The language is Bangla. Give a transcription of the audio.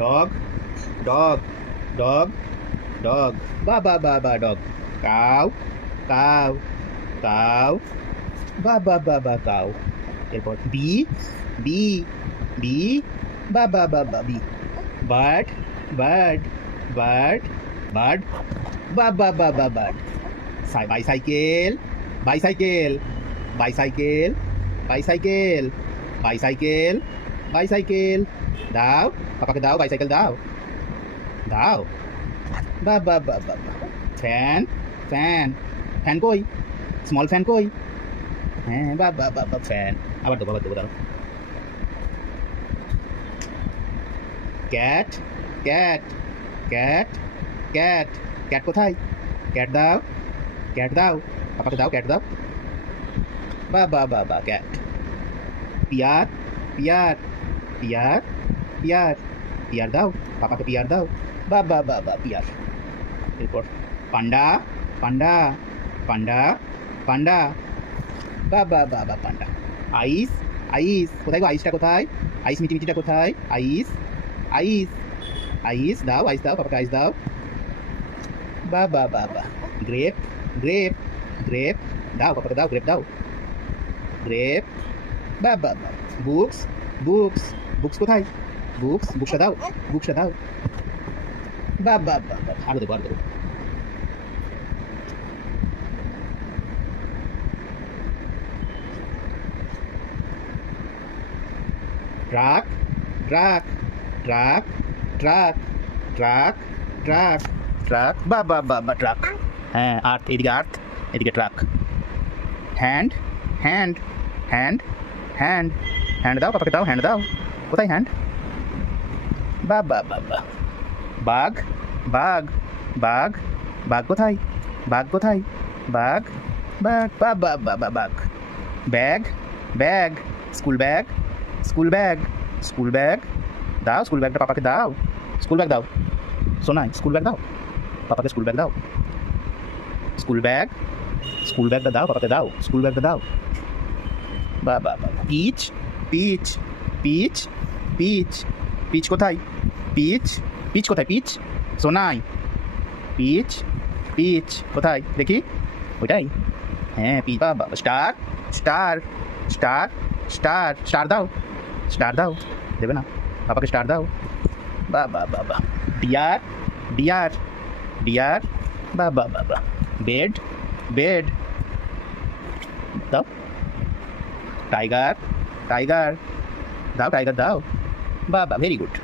dog, dog, dog, dog. Ba ba ba ba dog. Cow, cow, cow. Ba ba ba ba cow. এরপর bee, bee, bee. Ba ba ba ba bee. Bird, bird, bird, bird. Ba ba ba ba bird. Bicycle, bicycle, bicycle, bicycle, bicycle, bicycle. দাও পাপাকে দাও বাইসাইকেল দাও দাও বা বা বা বা ফ্যান ফ্যান ফ্যান কই স্মল ফ্যান কই হ্যাঁ বা বা বা ফ্যান আবার দেবো দাও cat cat cat cat cat কোথায় ক্যাট দাও পাপাকে দাও ক্যাট দাও বা বা বা বা cat pear pear pear pear pear দাও পাপাকে পিয়ার দাও বা বা বা বা পিয়ার এরপর পান্ডা পান্ডা পান্ডা পান্ডা বা বা বা বা পান্ডা আইস আইস কোথায় গো আইসটা কোথায় আইস মিটিটা কোথায় আইস আইস আইস দাও পাপাকে আইস দাও বা বা বা বা গ্রেপ গ্রেপ গ্রেপ দাও পাপাকে দাও গ্রেপ দাও গ্রেপ বা বা বা বুকস বুকস বুকস কোথায় বুকসটা দাও বা বা বা আরো দেবো truck truck truck truck truck truck truck বা বা বা বা ট্রাক হ্যাঁ এদিকে truck hand hand hand hand hand দাও পাপাকে দাও হ্যান্ড দাও কোথায় হ্যান্ড বা বা বা বা বাঘ বাঘ বাঘ বাঘ কোথায় বাঘ কোথায় বাঘ বাঘ বা বা বা বা বাঘ bag bag school bag school bag school bag দাও স্কুল ব্যাগটা পাপাকে দাও স্কুল ব্যাগ দাও শোনাই স্কুল ব্যাগ দাও পাপাকে স্কুল ব্যাগ দাও স্কুল ব্যাগটা দাও পাপাকে দাও স্কুল ব্যাগটা দাও বা বা বা peach peach peach peach peach কোথায় পিচ পিচ কোথায় পিচ সোনাই পিচ পিচ কোথায় দেখি ওইটাই হ্যাঁ পিচ বাবা star star star star star দাও দেবে না পাপাকে স্টার দাও বা বা বা বা ডিয়ার ডিয়ার ডিয়ার বা বা বা বা বেড বেড দাও টাইগার টাইগার দাও টাইগার দাও বা বা ভেরি গুড